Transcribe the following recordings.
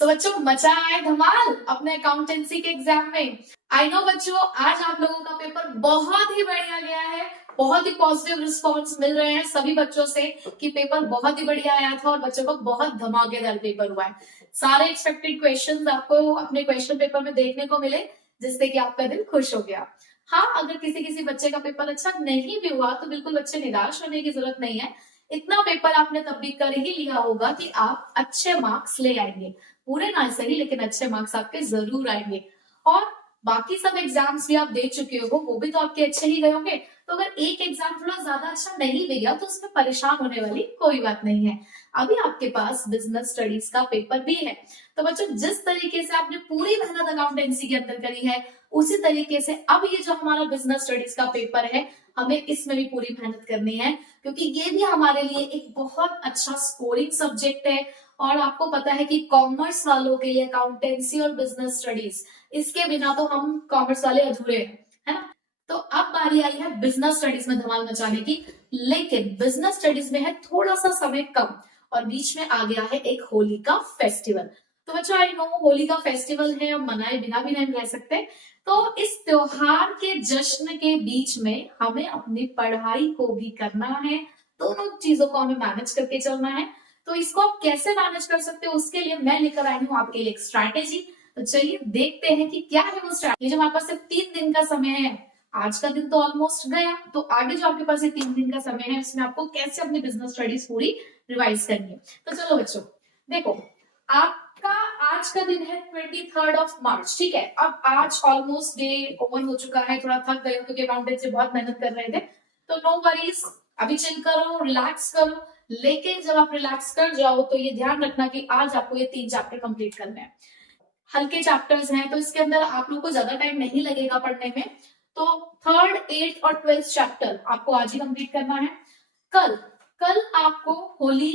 तो बच्चों मचा है धमाल अपने अकाउंटेंसी के एग्जाम में। आई नो बच्चों, आज आप लोगों का पेपर बहुत ही बढ़िया गया है। बहुत ही पॉजिटिव रिस्पॉन्स मिल रहे हैं सभी बच्चों से कि पेपर बहुत ही बढ़िया आया था और बच्चों को बहुत धमाकेदार पेपर हुआ है। सारे एक्सपेक्टेड क्वेश्चंस आपको अपने क्वेश्चन पेपर में देखने को मिले, जिससे कि आपका दिल खुश हो गया। हाँ, अगर किसी किसी बच्चे का पेपर अच्छा नहीं भी हुआ तो बिल्कुल बच्चे निराश होने की जरूरत नहीं है। इतना पेपर आपने तब भी कर ही लिया होगा कि आप अच्छे मार्क्स ले आएंगे। पूरे ना सही, लेकिन अच्छे मार्क्स आपके जरूर आएंगे। और बाकी सब एग्जाम्स भी आप दे चुके हो, वो भी तो आपके अच्छे ही गए होंगे। तो अगर एक एग्जाम थोड़ा ज्यादा अच्छा नहीं भी गया तो उसमें परेशान होने वाली कोई बात नहीं है। अभी आपके पास बिजनेस स्टडीज का पेपर भी है। तो बच्चों, जिस तरीके से आपने पूरी मेहनत अकाउंटेंसी के अंदर करी है, उसी तरीके से अब ये जो हमारा बिजनेस स्टडीज का पेपर है, हमें इसमें भी पूरी मेहनत करनी है, क्योंकि ये भी हमारे लिए एक बहुत अच्छा स्कोरिंग सब्जेक्ट है। और आपको पता है कि कॉमर्स वालों के लिए अकाउंटेंसी और बिजनेस स्टडीज, इसके बिना तो हम कॉमर्स वाले अधूरे हैं, है ना। तो अब बारी आई है बिजनेस स्टडीज में धमाल मचाने की। लेकिन बिजनेस स्टडीज में है थोड़ा सा समय कम, और बीच में आ गया है एक होली का फेस्टिवल। तो बच्चों, आई नो होली का फेस्टिवल है, अब मनाए बिना भी नहीं रह सकते। तो इस त्योहार के जश्न के बीच में हमें अपनी पढ़ाई को भी करना है। दोनों चीजों को हमें मैनेज करके चलना है। तो इसको आप कैसे मैनेज कर सकते हो, उसके लिए मैं लेकर आई हूँ आपके लिए एक स्ट्रैटेजी। तो चलिए देखते हैं कि क्या है वो स्ट्रैटेजी। जो हमारे पास सिर्फ 3 दिन का समय है, आज का दिन तो ऑलमोस्ट गया, तो आगे जो आपके पास ये 3 दिन का समय है, उसमें आपको कैसे अपनी बिजनेस स्टडीज पूरी रिवाइज करनी है। तो चलो बच्चों, देखो, आपका आज का दिन है 23 मार्च, ठीक है। अब आज ऑलमोस्ट डे ओवर हो चुका है, थोड़ा थक गए हो क्योंकि अकाउंटेंट से बहुत मेहनत कर रहे थे। तो नो वरीज, अभी चिल करो, रिलैक्स करो। लेकिन जब आप रिलैक्स कर जाओ तो ये ध्यान रखना कि आज आपको ये 3 चैप्टर कंप्लीट करने हैं। हल्के चैप्टर्स हैं, तो इसके अंदर आप लोगों को ज्यादा टाइम नहीं लगेगा पढ़ने में। तो 3rd, 8th और 12th चैप्टर आपको आज ही कंप्लीट करना है। कल कल आपको होली,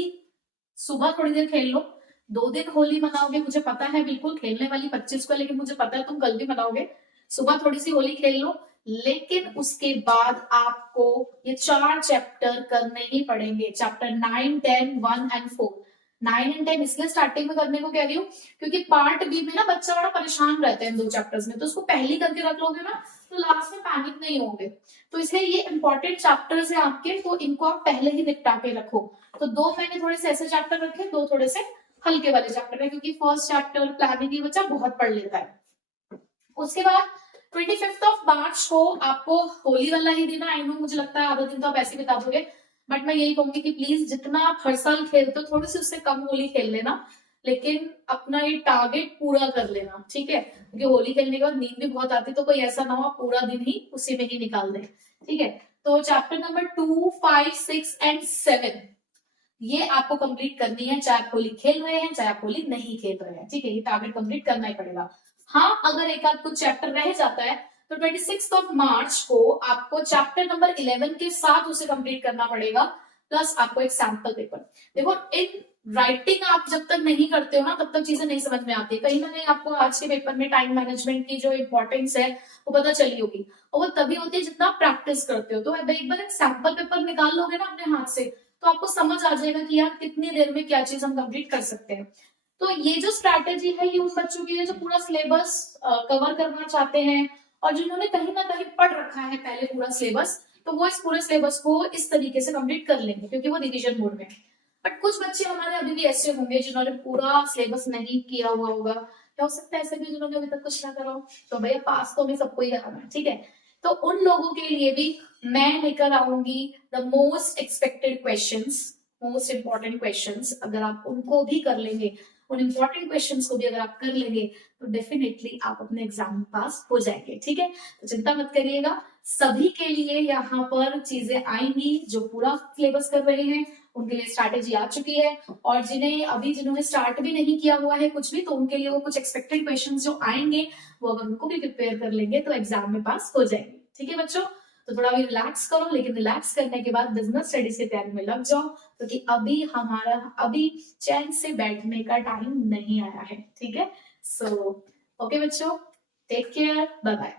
सुबह थोड़ी देर खेल लो। 2 दिन होली मनाओगे, मुझे पता है, बिल्कुल खेलने वाली 25 को, लेकिन मुझे पता है तुम कल भी मनाओगे। सुबह थोड़ी सी होली खेल लो, लेकिन उसके बाद आपको ये 4 चैप्टर करने ही पड़ेंगे। Chapter 9, 10, 1 and 4। 9 एंड 10 इसलिए स्टार्टिंग में करने को कह रही हूँ क्योंकि पार्ट बी में ना बच्चा बड़ा परेशान रहता है इन 2 चैप्टर्स में, तो उसको पहली करके रख लोगे ना तो लास्ट में पैनिक नहीं होगे। तो इसलिए ये इंपॉर्टेंट चैप्टर्स है आपके, तो इनको आप पहले ही निपटा के रखो। तो 2 मैंने थोड़े से ऐसे चैप्टर रखे, 2 थोड़े से हल्के वाले चैप्टर है, क्योंकि फर्स्ट चैप्टर प्लानिंग ही बच्चा बहुत पढ़ लेता है। उसके बाद 25 मार्च को आपको होली वाला ही दिन है। आई नो, मुझे लगता है आधा दिन तो आप ऐसे बिता दोगे, बट मैं यही कहूंगी कि प्लीज जितना आप हर साल खेलते हो थोड़ी सी उससे कम होली खेल लेना, लेकिन अपना ये टारगेट पूरा कर लेना, ठीक है। क्योंकि होली खेलने के बाद नींद भी बहुत आती है, तो कोई ऐसा ना हो आप पूरा दिन ही उसी में ही निकाल दें, ठीक है। तो चैप्टर नंबर 2, 5, 6 एंड 7 ये आपको कंप्लीट करनी है, चाहे आप होली खेल रहे हैं चाहे आप होली नहीं खेल रहे हैं, ठीक है। ये टारगेट कंप्लीट करना ही पड़ेगा। हाँ, अगर एक आध कुछ चैप्टर रह जाता है तो 26 मार्च को आपको चैप्टर नंबर 11 के साथ उसे कंप्लीट करना पड़ेगा, प्लस आपको एक सैंपल पेपर। देखो, इन राइटिंग आप जब तक नहीं करते हो ना तब तक चीजें नहीं समझ में आती। कहीं ना कहीं आपको आज के पेपर में टाइम मैनेजमेंट की जो इंपॉर्टेंस है वो पता चली होगी, और वो तभी होती है जितना प्रैक्टिस करते हो। तो एक बार एक सैंपल पेपर निकाल लोगे ना अपने हाथ से, तो आपको समझ आ जाएगा कि यार कितनी देर में क्या चीज हम कंप्लीट कर सकते हैं। तो ये जो स्ट्रैटेजी है ये उन बच्चों के लिए जो पूरा सिलेबस कवर करना चाहते हैं, और जिन्होंने कहीं ना कहीं पढ़ रखा है पहले पूरा सिलेबस, तो वो इस पूरे सिलेबस को इस तरीके से कंप्लीट कर लेंगे, क्योंकि वो रिवीजन मोड में है। बट कुछ बच्चे हमारे अभी भी ऐसे होंगे जिन्होंने पूरा सिलेबस नहीं किया हुआ होगा, क्या हो सकता है ऐसे भी जिन्होंने अभी तक कुछ ना करा हो। तो भैया पास तो हमें सबको ही कराना है, ठीक है। तो उन लोगों के लिए भी मैं लेकर आऊंगी the most expected questions, most important questions. अगर आप उनको भी कर लेंगे, उन इंपॉर्टेंट क्वेश्चंस को भी अगर आप कर लेंगे, तो डेफिनेटली आप अपने एग्जाम में पास हो जाएंगे, ठीक है। तो चिंता मत करिएगा, सभी के लिए यहाँ पर चीजें आएंगी। जो पूरा सिलेबस कर रहे हैं उनके लिए स्ट्रैटेजी आ चुकी है, और जिन्होंने स्टार्ट भी नहीं किया हुआ है कुछ भी, तो उनके लिए वो कुछ एक्सपेक्टेड क्वेश्चन जो आएंगे वो अगर उनको भी प्रिपेयर कर लेंगे तो एग्जाम में पास हो जाएंगे, ठीक है बच्चों। तो थोड़ा भी रिलैक्स करो, लेकिन रिलैक्स करने के बाद बिजनेस स्टडीज की तैयारी में लग जाओ, क्योंकि अभी चैन से बैठने का टाइम नहीं आया है, ठीक है। सो ओके बच्चों, टेक केयर, बाय बाय।